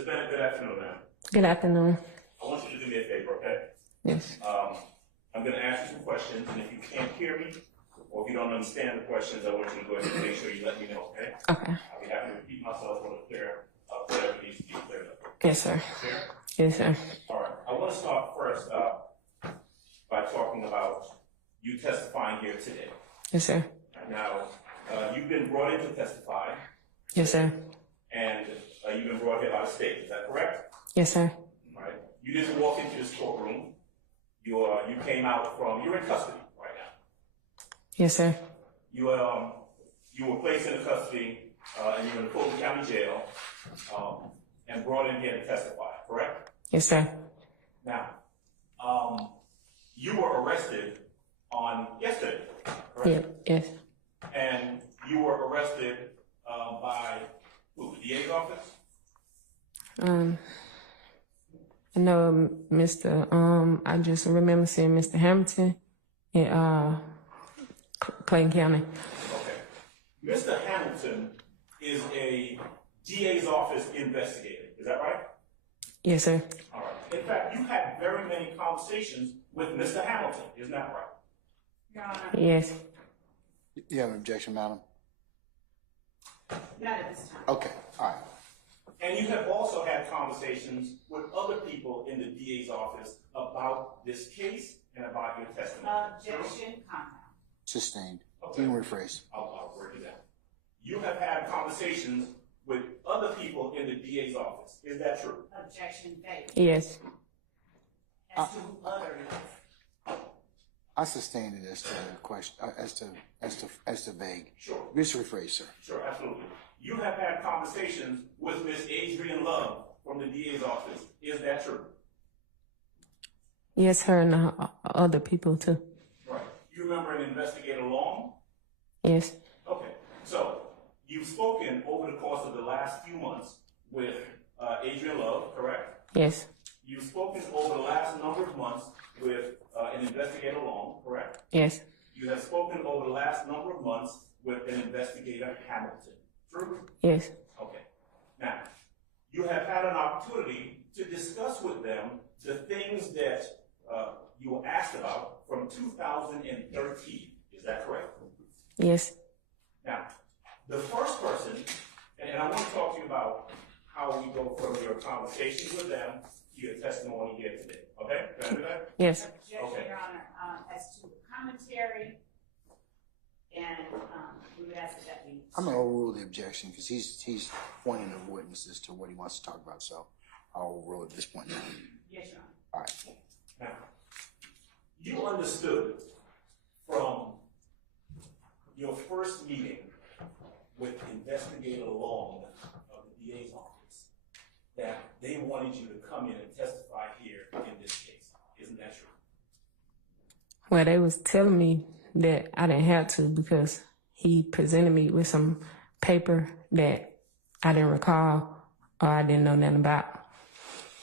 Ms. Bennett, good afternoon, ma'am. Good afternoon. I want you to do me a favor, okay? Yes. I'm going to ask you some questions, and if you can't hear me, or if you don't understand the questions, I want you to go ahead and make sure you let me know, okay? Okay. I'll be happy to repeat myself or to clear up whatever needs to be cleared up. Yes, sir. Clear? Yes, sir. All right. I want to start first by talking about you testifying here today. Yes, sir. Now, you've been brought in to testify. Yes, sir. And you've been brought here out of state. Is that correct? Yes, sir. All right. You didn't walk into this courtroom. You came out from. You're in custody right now. Yes, sir. You were placed into custody and you're in the Fulton County Jail and brought in here to testify. Correct? Yes, sir. Now, you were arrested on yesterday. Correct? Yeah. Yes. And you were arrested by who? The DA's office? No, Mr. I just remember seeing Mr. Hamilton in Clayton County. Okay. Mr. Hamilton is a DA's office investigator. Is that right? Yes, sir. All right. In fact, you had very many conversations with Mr. Hamilton. Isn't that right? Your Honor. Yes. You have an objection, madam? Not at this time. Okay, all right. And you have also had conversations with other people in the DA's office about this case and about your testimony. Objection, compound. Sustained. Okay. You can rephrase. I'll work it out. You have had conversations with other people in the DA's office. Is that true? Objection, favorable. Yes. As to others. I sustained it as to the question, as to vague. Sure. Just rephrase, sir. Sure, absolutely. You have had conversations with Ms. Adrienne Love from the DA's office. Is that true? Yes, her and other people too. Right. You remember an investigator Long? Yes. Okay. So you've spoken over the course of the last few months with Adrienne Love, correct? Yes. You've spoken over the last number of months with an investigator Long, correct? Yes. You have spoken over the last number of months with an investigator Hamilton. True? Yes. Okay. Now, you have had an opportunity to discuss with them the things that you were asked about from 2013. Is that correct? Yes. Now, the first person, and I want to talk to you about how we go from your conversations with them to your testimony here today. Okay? Can I do that? Yes. Objection, Okay. Your Honor, as to commentary, and we would ask that we. I'm gonna overrule the objection because he's pointing to witnesses to what he wants to talk about, so I'll overrule at this point now. Yes, Your Honor. All right. Now, you understood from your first meeting with Investigator Long of the DA's office that they wanted you to come in and testify here in this case. Isn't that true? Well, they was telling me that I didn't have to because he presented me with some paper that I didn't recall or I didn't know nothing about.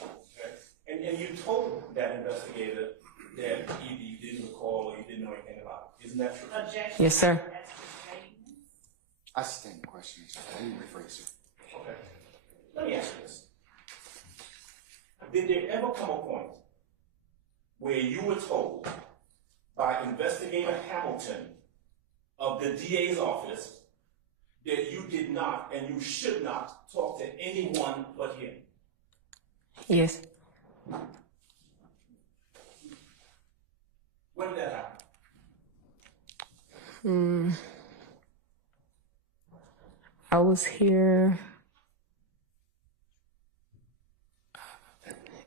Okay. And you told that investigator that either you didn't recall or you didn't know anything about it. Isn't that true? Objection. Yes, sir. As to statement. I sustain the question. You can rephrase it. Okay. Let me ask you this. Did there ever come a point where you were told by Investigator Hamilton of the DA's office that you did not and you should not talk to anyone but him? Yes. When did that happen? I was here.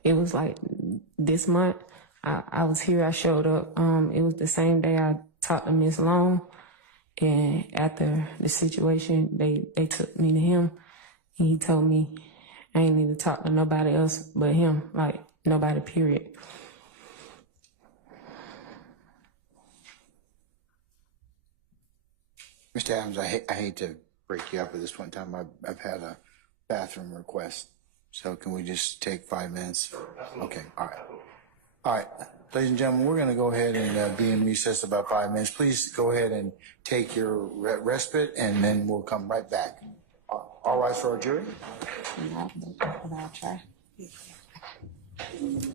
It was like this month. I was here. I showed up. It was the same day I talked to Miss Long, and after the situation, they took me to him, and he told me I ain't need to talk to nobody else but him, like nobody. Period. Mr. Adams, I hate to break you up at this point in time. I've had a bathroom request, so can we just take 5 minutes? Sure, absolutely. Okay, all right. Absolutely. All right, ladies and gentlemen, we're going to go ahead and be in recess about 5 minutes. Please go ahead and take your respite, and then we'll come right back. All rise for our jury. But I'll try.